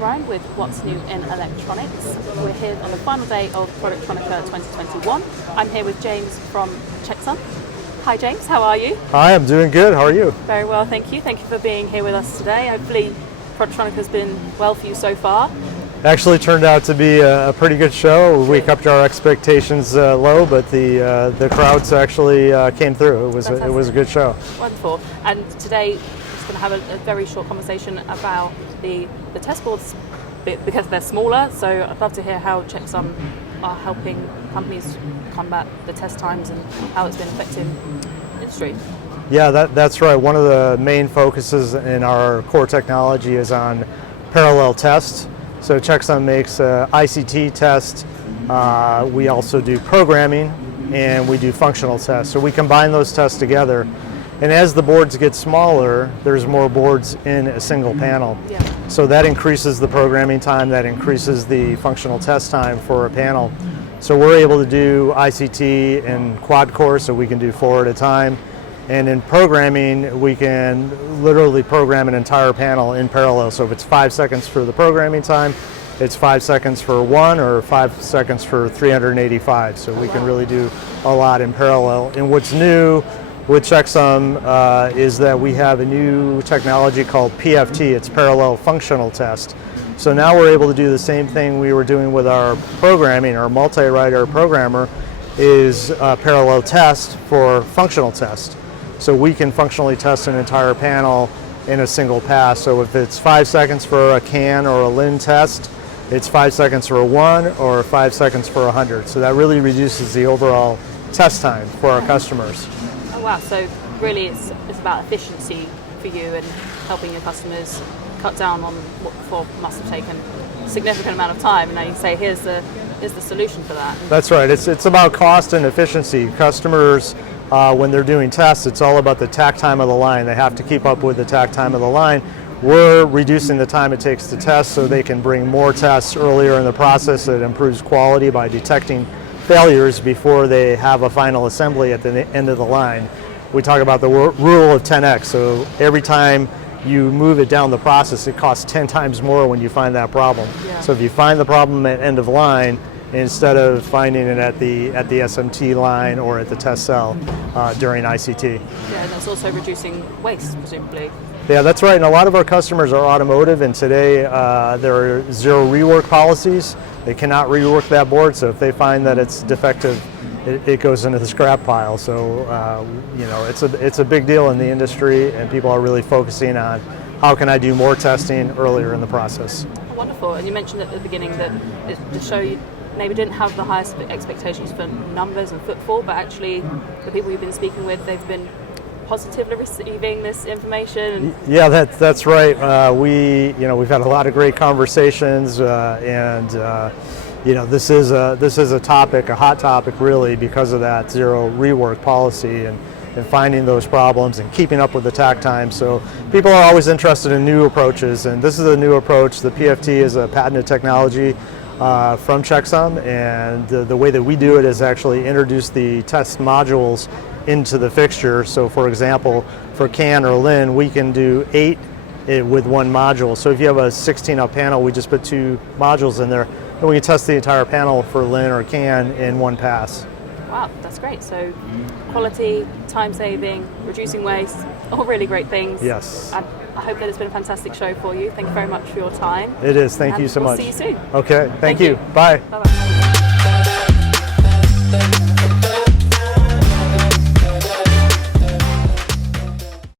O'Brien with What's New in Electronics. We're here on the final day of Productronica 2021. I'm here with James from Checksum. Hi James, how are you? Hi, I'm doing good. How are you? Very well, thank you. Thank you for being here with us today. Hopefully Productronica's been well for you so far. Actually turned out to be a pretty good show. We kept our expectations low, but the crowds actually came through. It was a good show. Wonderful. And today we're going to have a very short conversation about the test boards because they're smaller. So I'd love to hear how Checksum are helping companies combat the test times and how it's been affecting the industry. Yeah, that's right. One of the main focuses in our core technology is on parallel test. So Checksum makes ICT test, we also do programming, and we do functional tests. So we combine those tests together. And as the boards get smaller, there's more boards in a single panel. Yeah. So that increases the programming time, that increases the functional test time for a panel. So we're able to do ICT in quad core, so we can do 4 at a time. And in programming, we can literally program an entire panel in parallel. So if it's 5 seconds for the programming time, it's 5 seconds for one or 5 seconds for 385. So we can really do a lot in parallel. And what's new with Checksum is that we have a new technology called PFT. It's parallel functional test. So now we're able to do the same thing we were doing with our programming. Our multi-writer programmer is parallel test for functional test. So we can functionally test an entire panel in a single pass. So if it's 5 seconds for a CAN or a LIN test, it's 5 seconds for a 1 or 5 seconds for 100. So that really reduces the overall test time for our customers. Oh wow, so really it's about efficiency for you and helping your customers cut down on what before must have taken a significant amount of time, and now you say here's the solution for that. That's right, it's about cost and efficiency. Customers, when they're doing tests, it's all about the takt time of the line. They have to keep up with the takt time of the line. We're reducing the time it takes to test so they can bring more tests earlier in the process. It improves quality by detecting failures before they have a final assembly at the end of the line. We talk about the rule of 10x. So every time you move it down the process, it costs 10 times more when you find that problem. Yeah. So if you find the problem at end of line, instead of finding it at the SMT line or at the test cell during ICT. Yeah, and that's also reducing waste, presumably. Yeah, that's right. And a lot of our customers are automotive, and today there are zero rework policies. They cannot rework that board, so if they find that it's defective, it goes into the scrap pile. So you know, it's a big deal in the industry, and people are really focusing on how can I do more testing earlier in the process. Wonderful. And you mentioned at the beginning that the show you maybe didn't have the highest expectations for numbers and footfall, but actually the people you've been speaking with, they've been positively receiving this information. Yeah, that's right. We've had a lot of great conversations, and this is a topic, a hot topic really, because of that zero rework policy and finding those problems and keeping up with the takt time. So people are always interested in new approaches, and this is a new approach. The PFT is a patented technology from Checksum, and the way that we do it is actually introduce the test modules into the fixture. So for example, for CAN or LIN, we can do 8 with one module. So if you have a 16-up panel, we just put 2 modules in there, and we can test the entire panel for LIN or CAN in one pass. Wow, that's great. So quality, time saving, reducing waste, all really great things. Yes. And I hope that it's been a fantastic show for you. Thank you very much for your time. It is. Thank you so much. We'll see you soon. Okay. Thank you. Bye. Bye-bye.